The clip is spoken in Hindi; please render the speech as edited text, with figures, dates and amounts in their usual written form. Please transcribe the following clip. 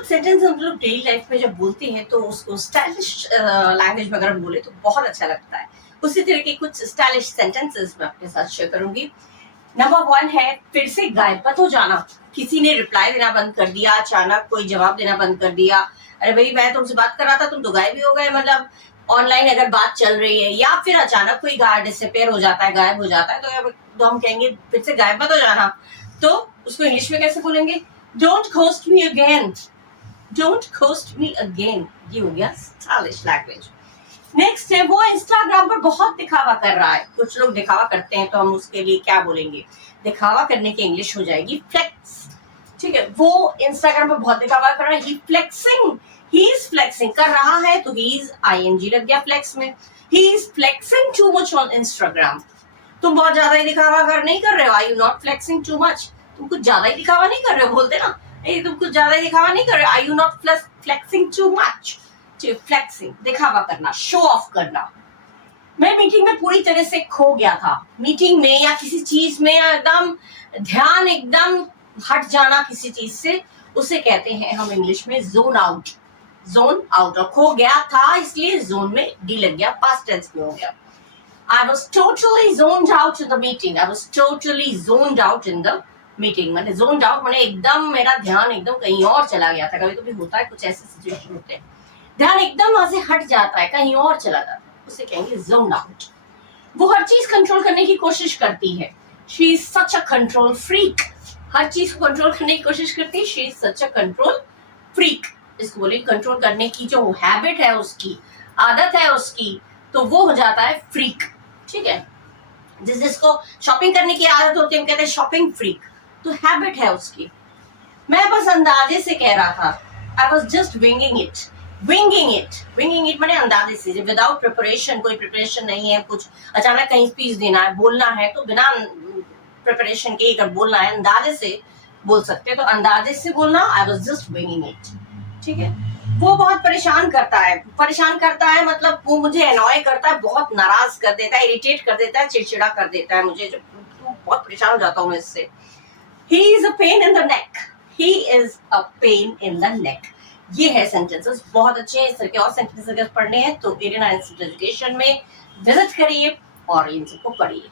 कुछ सेंटेंस हम लोग डेली लाइफ में जब बोलते हैं तो उसको स्टाइलिश लैंग्वेज में अगर हम बोले तो बहुत अच्छा लगता है। उसी तरह के कुछ स्टाइलिश सेंटेंसेस मैं अपने साथ शेयर करूंगी। नंबर 1 है फिर से गायब मत हो जाना। किसी ने रिप्लाई देना बंद कर दिया, अचानक कोई जवाब देना बंद कर दिया, अरे भाई मैं तुमसे बात कर रहा था तुम तो गायब ही हो गए। मतलब ऑनलाइन अगर बात चल रही है या फिर अचानक कोई डिसअपीयर हो जाता है, गायब हो जाता है, तो हम कहेंगे फिर से गायब मत हो जाना। तो उसको इंग्लिश में कैसे बोलेंगे? Don't ghost me again. Don't ghost me again, ये हो गया स्टाइलिश लैंग्वेज। नेक्स्ट है वो इंस्टाग्राम पर बहुत दिखावा कर रहा है। कुछ लोग दिखावा करते हैं तो हम उसके लिए क्या बोलेंगे? दिखावा करने की इंग्लिश हो जाएगी फ्लेक्स। ठीक है, वो इंस्टाग्राम पर बहुत दिखावा कर रहा है, ही फ्लेक्सिंग, ही इज फ्लेक्सिंग कर रहा है तो ही इज आईएनजी लग गया फ्लेक्स में। He is flexing too much on Instagram. तुम बहुत ज्यादा ही दिखावा नहीं कर रहे हो। I you not flexing too much? तुम कुछ ज्यादा ही दिखावा नहीं कर रहे हो, बोलते ना तुम कुछ ज्यादा ही दिखावा नहीं कर रहे हो। I you not flexing too much? Flexing दिखावा करना, शो ऑफ करना। मैं मीटिंग में पूरी तरह से खो गया था। मीटिंग में या किसी चीज में एकदम ध्यान एकदम हट जाना किसी चीज से, उसे कहते हैं हम इंग्लिश में जोन आउट। जोन आउट, और खो गया था इसलिए जोन में डी लग गया, पास्ट टेंस में हो गया। I was totally zoned out in the meeting. I was totally zoned out in the meeting. मैंने zoned out मैंने एकदम, मेरा ध्यान एकदम कहीं और चला गया था। कभी कभी होता है, कुछ ऐसे सिचुएशन होते हैं, ध्यान एकदम वहां से हट जाता है, कहीं और चला जाता है, उसे कहेंगे zoned out। वो हर चीज कंट्रोल करने की कोशिश करती है। She is such a control freak। हर चीज को कंट्रोल करने की कोशिश करती है। She is such a control freak। इसको बोले कंट्रोल करने की जो हैबिट है उसकी, आदत है उसकी, तो वो हो जाता है फ्रीक। ठीक है, जिसको शॉपिंग करने की आदत होती है हम कहते हैं शॉपिंग फ्रीक, तो हैबिट है उसकी। मैं बस अंदाजे से कह रहा था, I was just winging it. Winging it माने अंदाजे से, विदाउट प्रिपरेशन, कोई प्रिपरेशन नहीं है, कुछ अचानक कहीं स्पीच देना है, बोलना है, तो बिना प्रिपरेशन के अगर बोलना है अंदाजे से बोल सकते हैं, तो अंदाजे से बोलना, I was just winging it. ठीक है, वो बहुत परेशान करता है मतलब वो मुझे एनॉय करता है, बहुत नाराज कर देता है, इरिटेट कर देता है, चिड़चिड़ा कर देता है मुझे, जब बहुत परेशान हो जाता हूँ मैं इससे। He is a pain in the neck। He is a pain in the neck। ये है सेंटेंसेस, बहुत अच्छे हैं। इस तरह के और सेंटेंसेस अगर पढ़ने हैं तो एरिना इंस्टीट्यूट एजुकेशन में विजिट करिए और इन सबको पढ़िए।